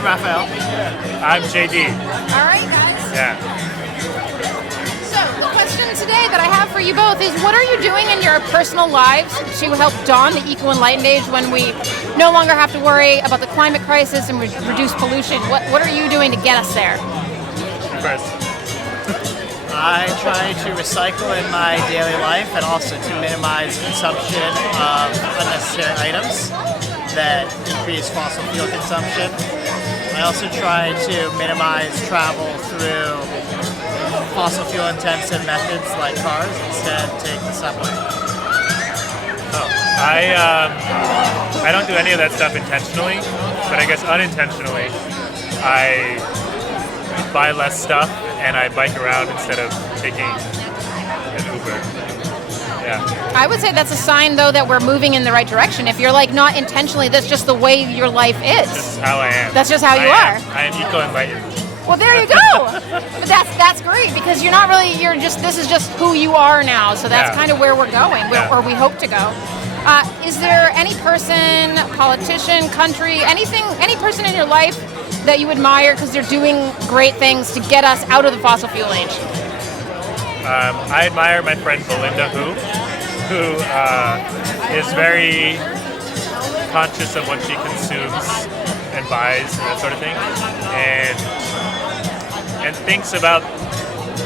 I'm Rafael. I'm JD. All right, guys. Yeah. So the question today that I have for you both is, what are you doing in your personal lives to help dawn the EcoEnlighten age when we no longer have to worry about the climate crisis and reduce pollution? What are you doing to get us there? First. I try to recycle in my daily life and also to minimize consumption of unnecessary items that increase fossil fuel consumption. I also try to minimize travel through fossil fuel intensive methods like cars, instead take the subway. I don't do any of that stuff intentionally, but I guess unintentionally, I buy less stuff and I bike around instead of taking an Uber. Yeah. I would say that's a sign, though, that we're moving in the right direction. If you're like not intentionally, that's just the way your life is. This is how I am. That's just how you are. I am EcoEnlighten. Well, there you go. But that's great, because you're not really, this is just who you are now. So that's kind of where we're going, or we hope to go. Is there any person, politician, country, any person in your life that you admire because they're doing great things to get us out of the fossil fuel age? I admire my friend Belinda who is very conscious of what she consumes and buys and that sort of thing, and thinks about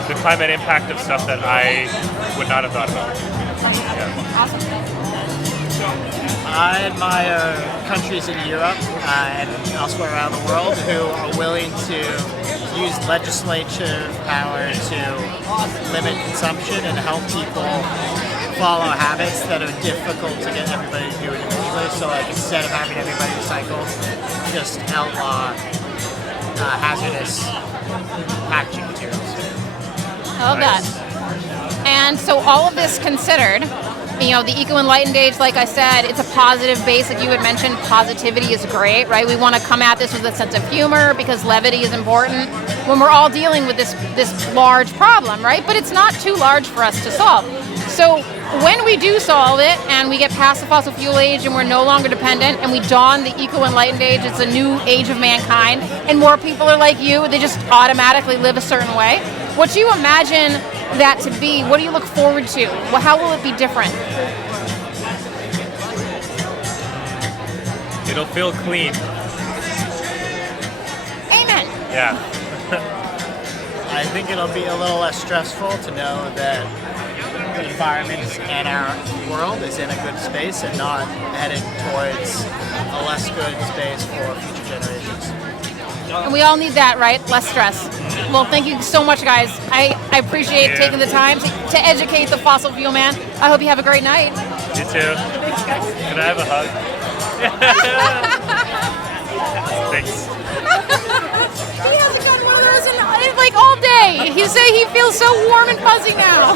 the climate impact of stuff that I would not have thought about. Yeah. Awesome. I admire countries in Europe and elsewhere around the world who are willing to use legislative power to limit consumption and help people follow habits that are difficult to get everybody to do individually. So like, instead of having everybody recycle, just outlaw hazardous packaging materials. I love that. And so all of this considered, the EcoEnlighten age, like I said, it's a positive base. Like you had mentioned, positivity is great, right? We want to come at this with a sense of humor because levity is important when we're all dealing with this large problem, right? But it's not too large for us to solve. So when we do solve it and we get past the fossil fuel age and we're no longer dependent and we dawn the EcoEnlighten age, it's a new age of mankind, and more people are like you, they just automatically live a certain way. What do you imagine that to be? What do you look forward to? Well, how will it be different? It'll feel clean. Amen. Yeah. I think it'll be a little less stressful to know that the environment and our world is in a good space and not headed towards a less good space for future generations. And we all need that, right? Less stress. Well, thank you so much, guys. I appreciate taking the time to educate the fossil fuel man. I hope you have a great night. You too. Thanks, guys. Can I have a hug? Thanks. He hasn't gotten one of those in like all day. He say he feels so warm and fuzzy now.